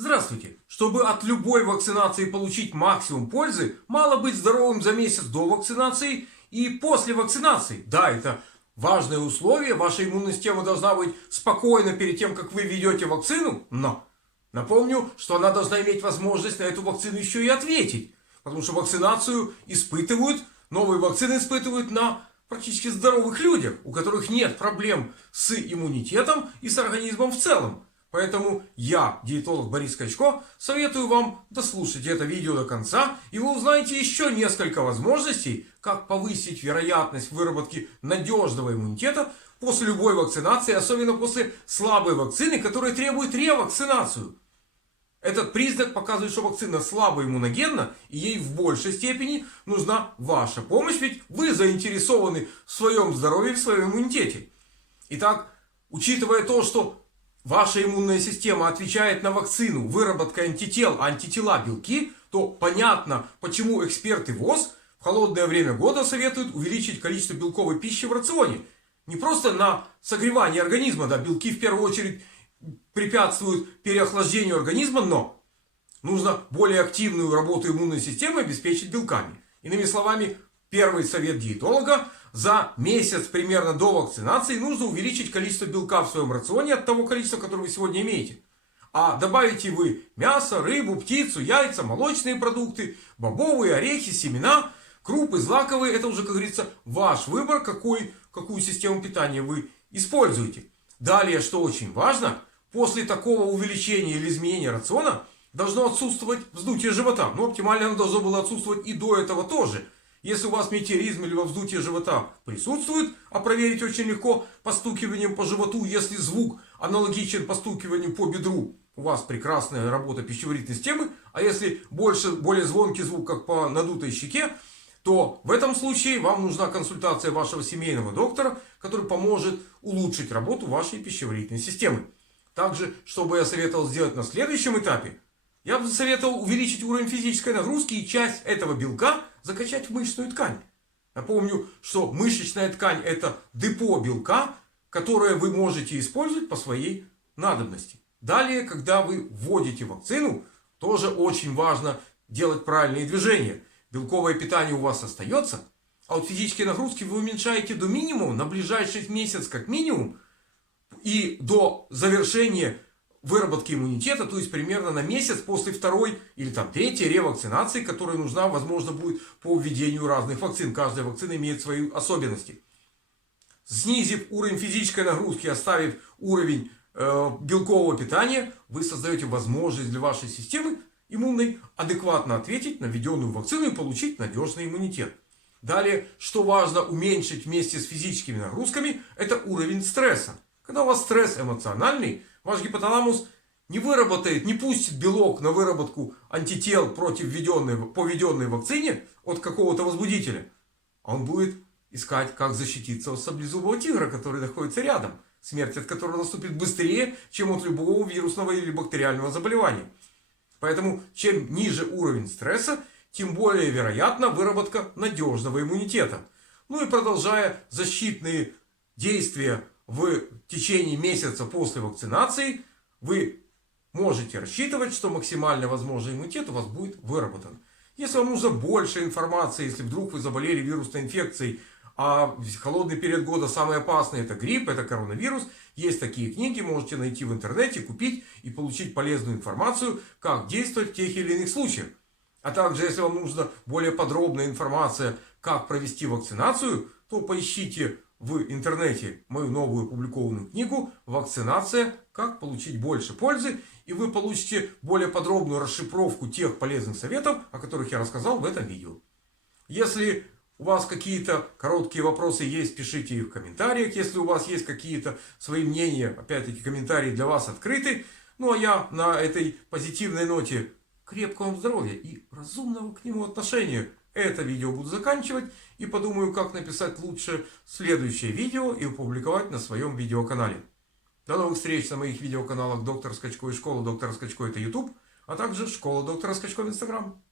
Здравствуйте! Чтобы от любой вакцинации получить максимум пользы, мало быть здоровым за месяц до вакцинации и после вакцинации. Да, это важное условие. Ваша иммунная система должна быть спокойна перед тем, как вы ведете вакцину. Но напомню, что она должна иметь возможность на эту вакцину еще и ответить. Потому что вакцинацию испытывают, новые вакцины испытывают на практически здоровых людях, у которых нет проблем с иммунитетом и с организмом в целом. Поэтому я, диетолог Борис Скачко, советую вам дослушать это видео до конца, и вы узнаете еще несколько возможностей, как повысить вероятность выработки надежного иммунитета после любой вакцинации, особенно после слабой вакцины, которая требует ревакцинацию. Этот признак показывает, что вакцина слабо иммуногенна, и ей в большей степени нужна ваша помощь, ведь вы заинтересованы в своем здоровье, в своем иммунитете. Итак, учитывая то, что ваша иммунная система отвечает на вакцину выработкой антител, а антитела белки, то понятно, почему эксперты ВОЗ в холодное время года советуют увеличить количество белковой пищи в рационе. Не просто на согревание организма, да, белки в первую очередь препятствуют переохлаждению организма, но нужно более активную работу иммунной системы обеспечить белками. Иными словами, первый совет диетолога: за месяц примерно до вакцинации нужно увеличить количество белка в своем рационе от того количества, которое вы сегодня имеете. А добавите вы мясо, рыбу, птицу, яйца, молочные продукты, бобовые, орехи, семена, крупы, злаковые. Это уже, как говорится, ваш выбор, какую систему питания вы используете. Далее, что очень важно, после такого увеличения или изменения рациона должно отсутствовать вздутие живота. Но оптимально оно должно было отсутствовать и до этого тоже. Если у вас метеоризм или во вздутие живота присутствует, а проверить очень легко постукиванием по животу, если звук аналогичен постукиванию по бедру, у вас прекрасная работа пищеварительной системы. А если более звонкий звук, как по надутой щеке, то в этом случае вам нужна консультация вашего семейного доктора, который поможет улучшить работу вашей пищеварительной системы. Также, что бы я советовал сделать на следующем этапе, я бы советовал увеличить уровень физической нагрузки и часть этого белка закачать в мышечную ткань. Напомню, что мышечная ткань — это депо белка, которое вы можете использовать по своей надобности. Далее, когда вы вводите вакцину, тоже очень важно делать правильные движения. Белковое питание у вас остается, а вот физические нагрузки вы уменьшаете до минимума на ближайший месяц как минимум, и до завершения выработки иммунитета, то есть примерно на месяц после второй или третьей ревакцинации, которая нужна, возможно, будет по введению разных вакцин. Каждая вакцина имеет свои особенности. Снизив уровень физической нагрузки, оставив уровень белкового питания, вы создаете возможность для вашей системы иммунной адекватно ответить на введенную вакцину и получить надежный иммунитет. Далее, что важно уменьшить вместе с физическими нагрузками, это уровень стресса. Когда у вас стресс эмоциональный, ваш гипоталамус не выработает, не пустит белок на выработку антител по введенной вакцине от какого-то возбудителя. А он будет искать, как защититься от саблезубого тигра, который находится рядом, смерть от которого наступит быстрее, чем от любого вирусного или бактериального заболевания. Поэтому, чем ниже уровень стресса, тем более вероятна выработка надежного иммунитета. Ну и продолжая защитные действия в течение месяца после вакцинации, вы можете рассчитывать, что максимально возможный иммунитет у вас будет выработан. Если вам нужно больше информации, если вдруг вы заболели вирусной инфекцией, а в холодный период года самое опасное — это грипп, это коронавирус, есть такие книги, можете найти в интернете, купить и получить полезную информацию, как действовать в тех или иных случаях. А также, если вам нужна более подробная информация, как провести вакцинацию, то поищите в интернете мою новую опубликованную книгу «Вакцинация. Как получить больше пользы», и вы получите более подробную расшифровку тех полезных советов, о которых я рассказал в этом видео. Если у вас какие-то короткие вопросы есть, пишите их в комментариях. Если у вас есть какие-то свои мнения, опять-таки комментарии для вас открыты. Ну а я на этой позитивной ноте крепкого вам здоровья и разумного к нему отношения это видео буду заканчивать и подумаю, как написать лучше следующее видео и опубликовать на своем видеоканале. До новых встреч на моих видеоканалах Доктор Скачко и Школа Доктора Скачко — это YouTube, а также Школа Доктора Скачко в Instagram.